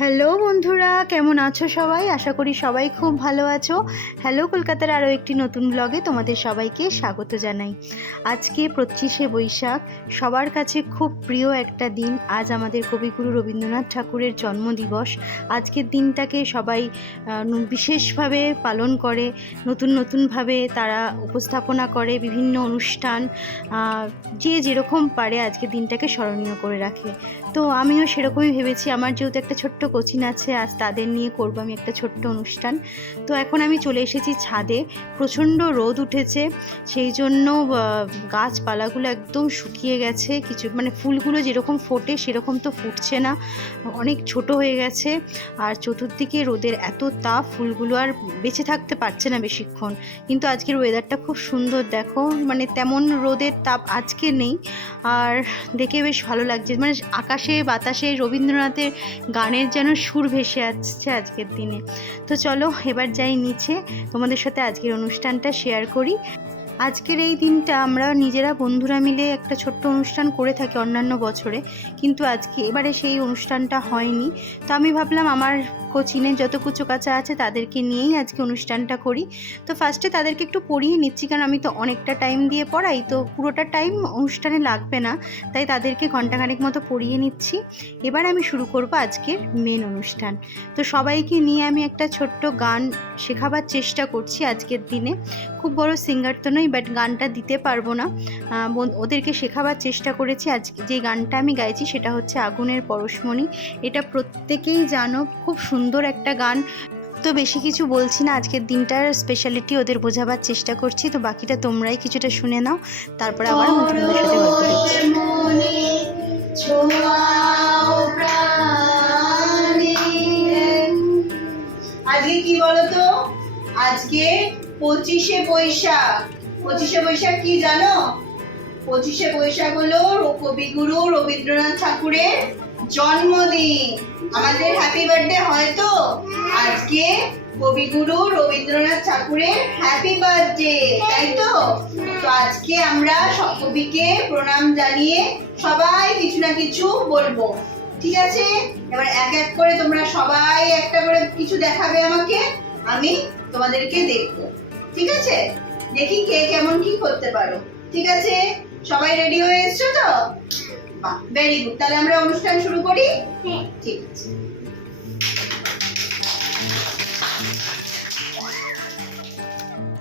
Hello বন্ধুরা, কেমন আছো সবাই? আশা করি সবাই খুব ভালো আছো। হ্যালো কলকাতার আরও একটি নতুন ব্লগে তোমাদের সবাইকে স্বাগত জানাই। আজকে পঁচিশে বৈশাখ, সবার কাছে খুব প্রিয় একটা দিন। আজ আমাদের কবিগুরু রবীন্দ্রনাথ ঠাকুরের জন্মদিবস। আজকের দিনটাকে সবাই বিশেষভাবে পালন করে, নতুন নতুনভাবে তারা উপস্থাপনা করে, বিভিন্ন অনুষ্ঠান যে যেরকম পারে আজকের দিনটাকে স্মরণীয় করে রাখে। তো আমিও সেরকমই ভেবেছি। আমার যেহেতু একটা ছোট্ট কোচিন আছে, আজ তাদের নিয়ে করব আমি একটা ছোট্ট অনুষ্ঠান। তো এখন আমি চলে এসেছি ছাদে, প্রচণ্ড রোদ উঠেছে, সেই জন্য গাছপালাগুলো একদম শুকিয়ে গেছে, কিছু মানে ফুলগুলো যেরকম ফোটে সেরকম তো ফুটছে না, অনেক ছোট হয়ে গেছে, আর চতুর্দিকে রোদের এত তাপ, ফুলগুলো আর বেঁচে থাকতে পারছে না বেশিক্ষণ। কিন্তু আজকের ওয়েদারটা খুব সুন্দর, দেখো মানে তেমন রোদের তাপ আজকে নেই, আর দেখে বেশ ভালো লাগছে মানে আকাশে বাতাসে রবীন্দ্রনাথের গানের যেন সুর ভেসে আসছে আজকের দিনে। তো চলো, এবার যাই নিচে। তোমাদের সাথে আজকের অনুষ্ঠানটা শেয়ার করি। আজকের এই দিনটা আমরা নিজেরা বন্ধুরা মিলে একটা ছোট্ট অনুষ্ঠান করে থাকি অন্যান্য বছরে, কিন্তু আজকে এবারে সেই অনুষ্ঠানটা হয়নি। তো আমি ভাবলাম আমার কোচিনে যত কুচো কাচা আছে তাদেরকে নিয়েই আজকে অনুষ্ঠানটা করি। তো ফার্স্টে তাদেরকে একটু পড়িয়ে নিচ্ছি, কারণ আমি তো অনেকটা টাইম দিয়ে পড়াই, তো পুরোটা টাইম অনুষ্ঠানে লাগবে না, তাই তাদেরকে ঘন্টাখানেক মতো পড়িয়ে নিচ্ছি। এবার আমি শুরু করব আজকের মেন অনুষ্ঠান। তো সবাইকে নিয়ে আমি একটা ছোট্ট গান শেখাবার চেষ্টা করছি আজকের দিনে। খুব বড় সিঙ্গার তো নই বাট গানটা দিতে পারব না। ওদেরকে শেখাবার চেষ্টা করেছি। আজকে যে গানটা আমি গাইছি সেটা হচ্ছে আগুনের পরশমণি। এটা প্রত্যেকেই জানো, খুব সুন্দর একটা গান। তো বেশি কিছু বলছি না, আজকের দিনটার স্পেশালিটি ওদের বোঝাবার চেষ্টা করছি। তো বাকিটা তোমরাই কিছুটা শুনে নাও, তারপরে আবার আজকে কি বলতো? আজকে পঁচিশে বৈশাখ। পঁচিশে বৈশাখ কি জানো? পঁচিশে বৈশাখ হলো কবিগুরু রবীন্দ্রনাথ ঠাকুরের জন্মদিন। আমাদের হ্যাপি বার্থডে হয় তো? আজকে কবিগুরু রবীন্দ্রনাথ ঠাকুরের হ্যাপি বার্থডে তাই তো? তো আজকে আমরা কবিকে প্রণাম জানিয়ে সবাই কিছু না কিছু বলব। ঠিক আছে? এবার এক এক করে তোমরা সবাই একটা করে কিছু দেখাবে আমাকে, আমি তোমাদেরকে দেখব। ঠিক আছে? দেখি কে কেমন কি করতে পারো। ঠিক আছে? সবাই রেডি হয়ে এসছো তো? বাহ ভেরি গুড তাহলে আমরা অনুষ্ঠান শুরু করি? ঠিক আছে।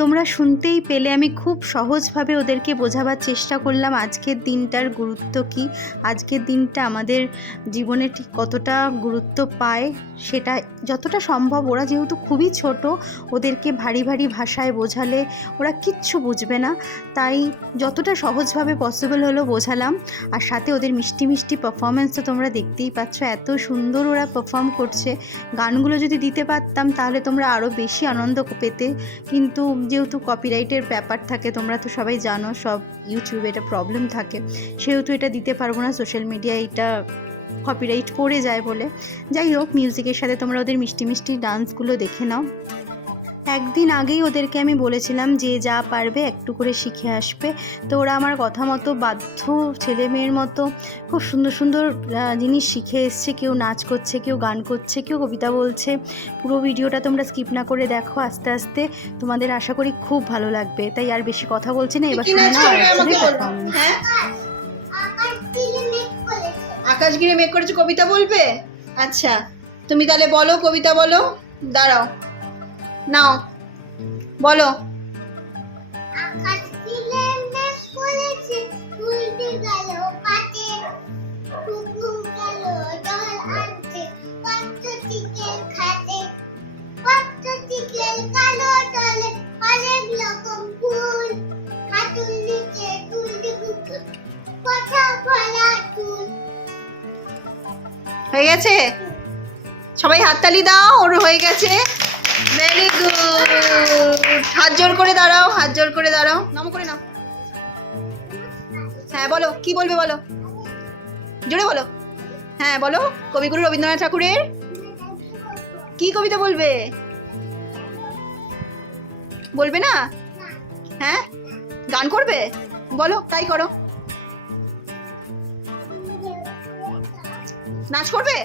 তোমরা শুনতেই পেলে, আমি খুব সহজভাবে ওদেরকে বোঝাবার চেষ্টা করলাম আজকের দিনটার গুরুত্ব কি, আজকের দিনটা আমাদের জীবনে ঠিক কতটা গুরুত্ব পায় সেটা যতটা সম্ভব। ওরা যেহেতু খুবই ছোট, ওদেরকে ভারী ভারী ভাষায় বোঝালে ওরা কিচ্ছু বুঝবে না, তাই যতটা সহজভাবে পসিবল হলো বোঝালাম। আর সাথে ওদের মিষ্টি মিষ্টি পারফরমেন্স তো তোমরা দেখতেই পাচ্ছ, এত সুন্দর ওরা পারফর্ম করছে। গানগুলো যদি দিতে পারতাম তাহলে তোমরা আরও বেশি আনন্দ পেতে, কিন্তু যেহেতু কপিরাইটের ব্যাপার থাকে, তোমরা তো সবাই জানো, সব ইউটিউবে এটা প্রবলেম থাকে। সেহেতু এটা দিতে পারব না সোশ্যাল মিডিয়ায় এটা কপিরাইট পড়ে যায় বলে। যাই হোক মিউজিকের সাথে তোমরা ওদের মিষ্টি মিষ্টি ডান্সগুলো দেখে নাও। একদিন আগেই ওদেরকে আমি বলেছিলাম যে যা পারবে একটু করে শিখে আসবে। তো ওরা আমার কথা মতো বাধ্য ছেলে মেয়ের মতো খুব সুন্দর সুন্দর জিনিস শিখে এসছে। কেউ নাচ করছে কেউ গান করছে কেউ কবিতা বলছে। পুরো ভিডিওটা তোমরা স্কিপ না করে দেখো আস্তে আস্তে। তোমাদের আশা করি খুব ভালো লাগবে। তাই আর বেশি কথা বলছি না এবার শুনে নাও আমাকে হ্যাঁ? আকাশ ঘিরে মেঘ করেছে কবিতা বলবে? আচ্ছা তুমি তাহলে বলো কবিতা বলো। দাঁড়াও। নাও বলো। হয়ে গেছে? সবাই হাততালি দাও ওর হয়ে গেছে। ভেরি গুড হাত জোর করে দাঁড়াও, হাত জোর করে দাঁড়াও। নাম করে নাও। হ্যাঁ বলো, কি বলবে বলো? জোরে বলো। হ্যাঁ বলো, কবিগুরু রবীন্দ্রনাথ ঠাকুরের কি কবিতা বলবে? বলবে না? হ্যাঁ? গান করবে? বলো, তাই করো। নাচ করবে?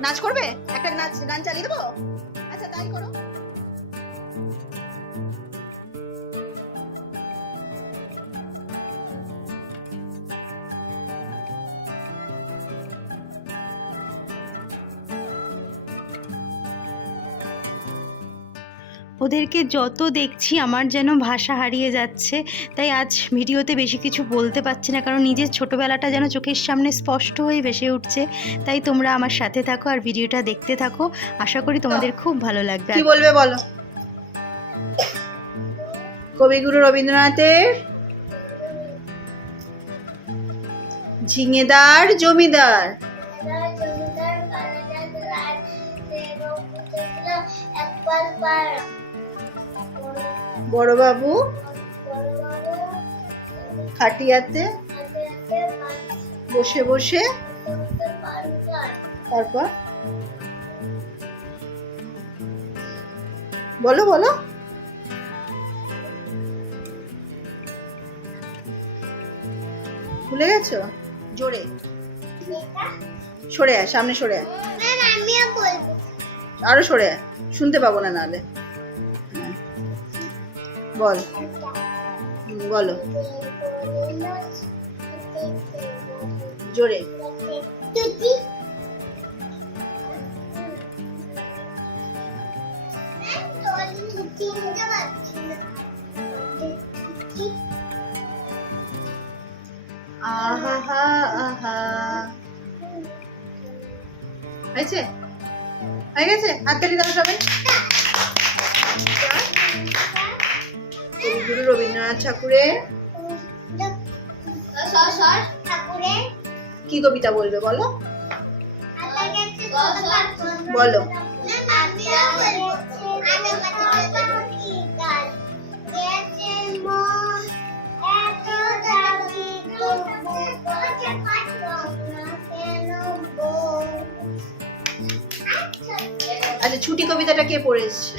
নাচ করবে? একটা নাচ, গান চালিয়ে দেবো? ওদেরকে যত দেখছি আমার যেন ভাষা হারিয়ে যাচ্ছে তাই আজ ভিডিওতে বেশি কিছু বলতে পারছি না কারণ নিজের ছোটোবেলাটা যেন চোখের সামনে স্পষ্ট হয়ে ভেসে উঠছে। তাই তোমরা আমার সাথে থাকো আর ভিডিওটা দেখতে থাকো। আশা করি তোমাদের খুব ভালো লাগবে। কি বলবে বলো? কবিগুরু রবীন্দ্রনাথের ঝিঙেদার জমিদার। জমিদার বড়বাবু খাটিয়াতে বসে বসে তারপর? বলো বলো। ভুলে গেছো? জোরে। সরে আয় সামনে সরে আয়। আরও সরে আয় শুনতে পাবো না নাহলে। বল। বলো। জোরে। আহা আহা। হয়েছে? হয়ে গেছে? হাততালি দাও সবাই। রবীন্দ্রনাথ ঠাকুরের? ঠাকুরের কি কবিতা বলবে বলো? বলো। আচ্ছা ছুটি কবিতাটা কে পড়েছে?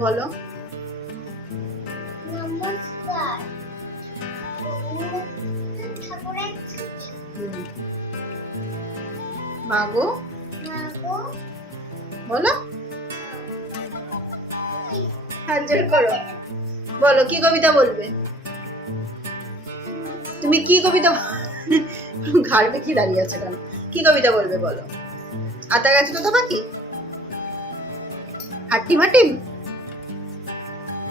বলো। মাগো? বলো। হাত জোর করো। বলো কি কবিতা বলবে? তুমি কি কবিতা ঘাড়বে কি দাঁড়িয়ে আছে কেন? কি কবিতা বলবে বলো? আতা গাছে তো পাখি হাট্টি মাটিম?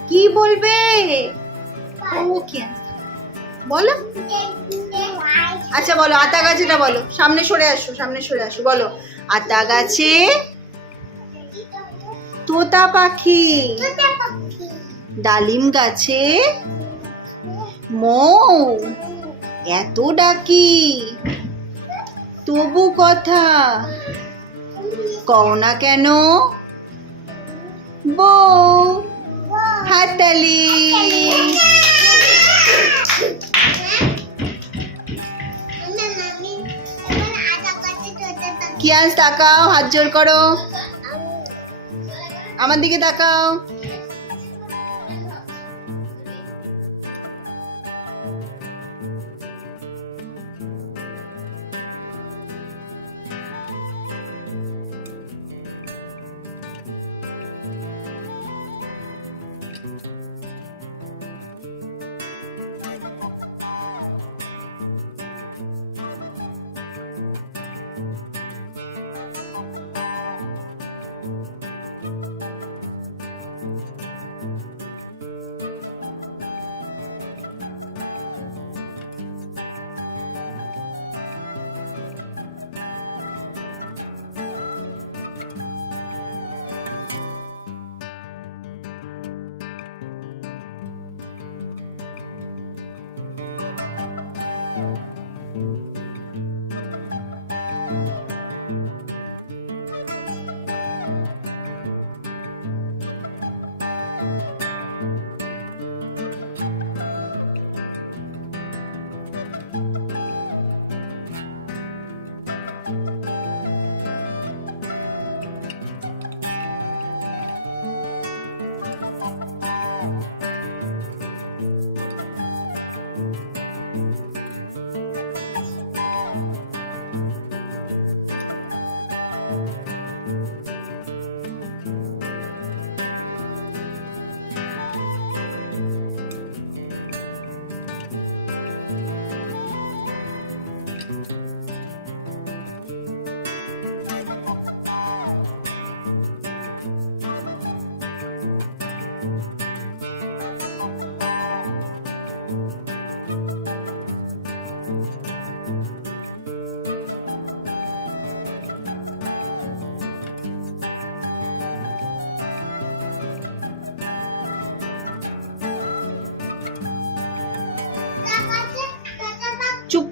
কি বলবে? ও কি? বলো। আচ্ছা বলো, আতা গাছেটা বলো। সামনে সরে আসো, সামনে সরে আসো, বলো। আতা গাছে তোতা পাখি। ডালিম গাছে মৌ। এত ডাকি। তবু কথা। কও না কেন? বউ হাততালি। কিয়াস তাকাও হাত জোর করো। আমার দিকে তাকাও।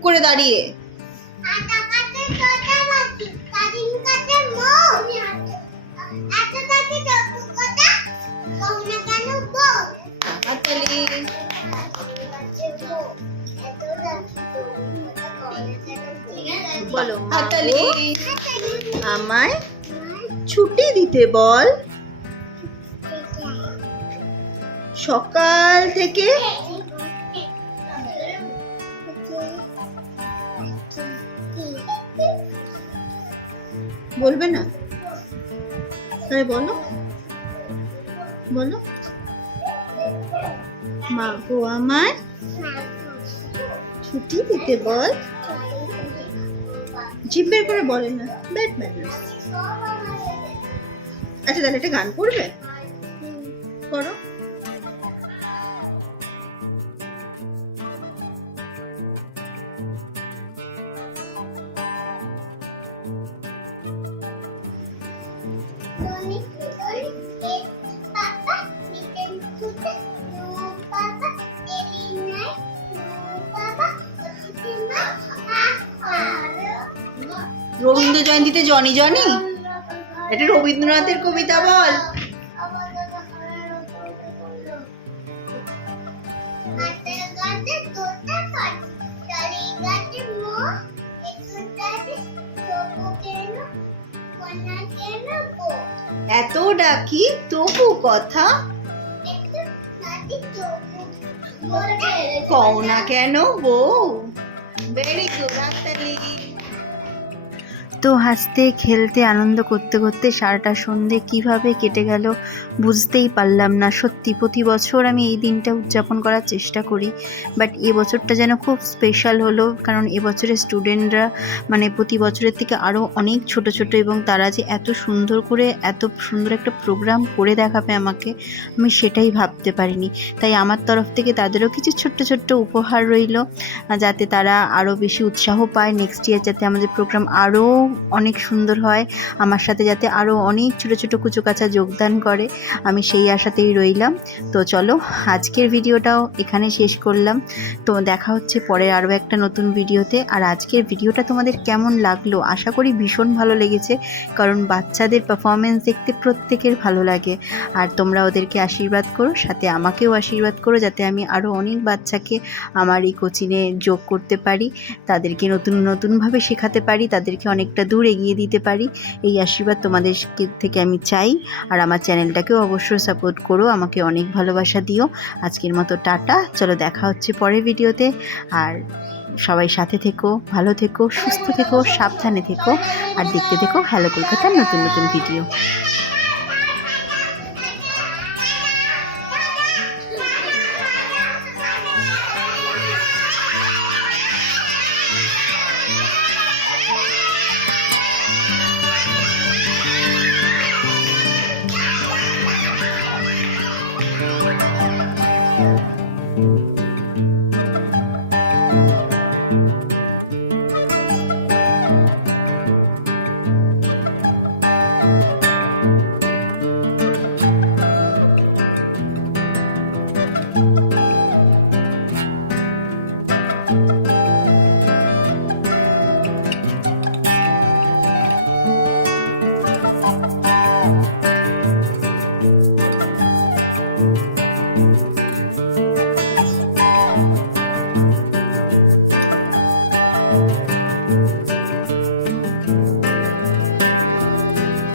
কেন দাঁড়িয়ে। বলো। হাততালি। আমায় ছুটি দিতে বল। সকাল থেকে বলবে না? তাহলে বলো। বলো। মা গো আমায় ছুটি দিতে বল। জিভ বের করে বলে না। ব্যাড ম্যানার্স আচ্ছা তাহলে একটা গান করবে? করো। রবীন্দ্র জয়ন্তীতে জনি জনি? এটা রবীন্দ্রনাথের কবিতা বল? এত ডাকি, তবু কথা। কও না কেন বউ। ভেরি হাততালি তো হাসতে, খেলতে আনন্দ করতে করতে সারাটা সন্ধে কীভাবে কেটে গেল বুঝতেই পারলাম না। সত্যি প্রতি বছর আমি এই দিনটা উদযাপন করার চেষ্টা করি বাট বছরটা যেন খুব স্পেশাল হলো, কারণ এবছরের স্টুডেন্টরা মানে প্রতি বছরের থেকে আরও অনেক ছোট ছোট এবং তারা যে এত সুন্দর করে, এত সুন্দর একটা প্রোগ্রাম করে দেখাবে আমাকে, আমি সেটাই ভাবতে পারিনি। তাই আমার তরফ থেকে তাদেরও কিছু ছোট্ট ছোট্ট উপহার রইল, যাতে তারা আরও বেশি উৎসাহ পায় নেক্সট ইয়ার যাতে আমাদের প্রোগ্রাম আরও অনেক সুন্দর হয়। আমার সাথে যাতে আরও অনেক ছোটো ছোটো কুচোকাচা যোগদান করে, আমি সেই আশাতেই রইলাম। তো চলো, আজকের ভিডিওটাও এখানে শেষ করলাম। তো দেখা হচ্ছে পরের আরও একটা নতুন ভিডিওতে। আর আজকের ভিডিওটা তোমাদের কেমন লাগল? আশা করি ভীষণ ভালো লেগেছে, কারণ বাচ্চাদের পারফরমেন্স দেখতে প্রত্যেকের ভালো লাগে। আর তোমরা ওদেরকে আশীর্বাদ করো, সাথে আমাকেও আশীর্বাদ করো, যাতে আমি আরও অনেক বাচ্চাকে আমার এই কোচিংয়ে যোগ করতে পারি, তাদেরকে নতুন নতুনভাবে শেখাতে পারি, তাদেরকে অনেকটা দূর এগিয়ে দিতে পারি। এই আশীর্বাদ তোমাদের থেকে আমি চাই। আর আমার চ্যানেলটাকেও অবশ্যই সাপোর্ট করো, আমাকে অনেক ভালোবাসা দিও। আজকের মতো টাটা। চলো দেখা হচ্ছে পরের ভিডিওতে। আর সবাই সাথে থেকো, ভালো থেকো, সুস্থ থেকো, সাবধানে থেকো। আর দেখতে থেকো হ্যালো কলকাতার নতুন নতুন ভিডিও